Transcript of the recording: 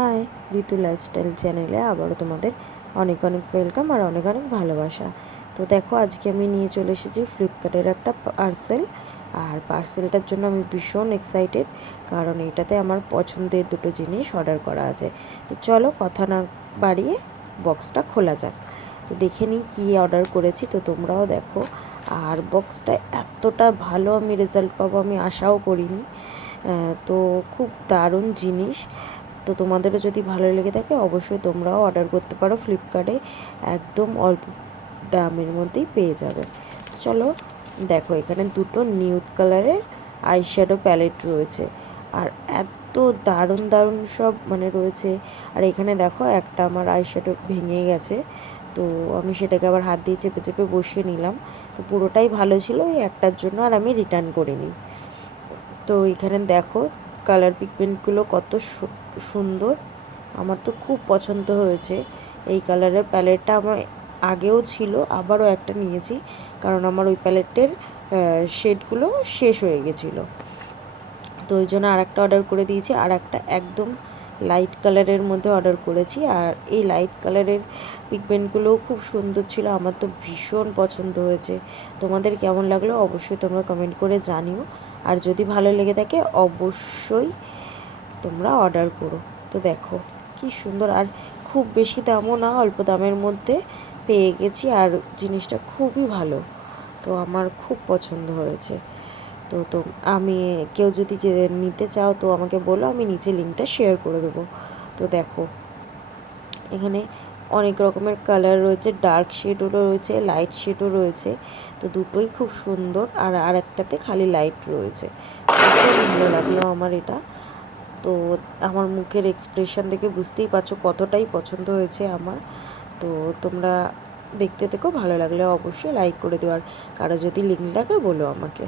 High, ঋতু lifestyle চ্যানেলে আবারও তোমাদের অনেক অনেক ওয়েলকাম আর অনেক অনেক ভালোবাসা। তো দেখো, আজকে আমি নিয়ে চলে এসেছি ফ্লিপকার্টের একটা পার্সেল। আর পার্সেলটার জন্য আমি ভীষণ এক্সাইটেড, কারণ এটাতে আমার পছন্দের দুটো জিনিস অর্ডার করা আছে। তো চলো কথা না বাড়িয়ে বক্সটা খোলা যাক। তো দেখে নিই কী অর্ডার করেছি, তো তোমরাও দেখো। আর বক্সটা এতটা ভালো আমি রেজাল্ট পাবো আমি আশাও করিনি। তো খুব দারুণ জিনিস। তো তোমাদেরও যদি ভালো লেগে থাকে অবশ্যই তোমরাও অর্ডার করতে পারো ফ্লিপকার্টে, একদম অল্প দামের মধ্যেই পেয়ে যাবে। চলো দেখো, এখানে দুটো নিউড কালারের আইশ্যাডো প্যালেট রয়েছে, আর এত দারুণ দারুণ সব রয়েছে। আর এখানে দেখো, একটা আমার আইশ্যাডো ভেঙে গেছে, তো আমি সেটাকে আবার হাত দিয়ে চেপে চেপে বসিয়ে নিলাম। তো পুরোটাই ভালো ছিল, ওই একটার জন্য আর আমি রিটার্ন করিনি। তো এখানে দেখো কালার পিগমেন্টগুলো কত সুন্দর, আমার তো খুব পছন্দ হয়েছে। এই কালারের প্যালেটটা আমার আগেও ছিল, আবারও একটা নিয়েছি, কারণ আমার ওই প্যালেটের শেডগুলো শেষ হয়ে গেছিলো। তো ওই জন্য আর একটা অর্ডার করে দিয়েছি, আর একটা একদম লাইট কালারের মধ্যে অর্ডার করেছি। আর এই লাইট কালারের পিগমেন্টগুলোও খুব সুন্দর ছিল, আমার তো ভীষণ পছন্দ হয়েছে। তোমাদের কেমন লাগলো অবশ্যই তোমরা কমেন্ট করে জানিও, আর যদি ভালো লেগে থাকে অবশ্যই তোমরা অর্ডার করো। তো দেখো কি সুন্দর, আর খুব বেশি দামও না, অল্প দামের মধ্যে পেয়ে গেছি, আর জিনিসটা খুবই ভালো। তো আমার খুব পছন্দ হয়েছে। তো আমি, কেউ যদি যে নিতে চাও তো আমাকে বলো, আমি নিচে লিঙ্কটা শেয়ার করে দেবো। তো দেখো এখানে অনেক রকমের কালার রয়েছে, ডার্ক শেডও রয়েছে, লাইট শেডও রয়েছে। তো দুটোই খুব সুন্দর, আর আরেকটাতে খালি লাইট রয়েছে। ভীষণ ভালো লাগলো আমার এটা। তো আমার মুখের এক্সপ্রেশন দেখে বুঝতেই পারছো কতটাই পছন্দ হয়েছে আমার। তো তোমরা দেখতে থেকো, ভালো লাগলে অবশ্যই লাইক করে দিও, আর কারো যদি লিঙ্ক লাগে বলো আমাকে।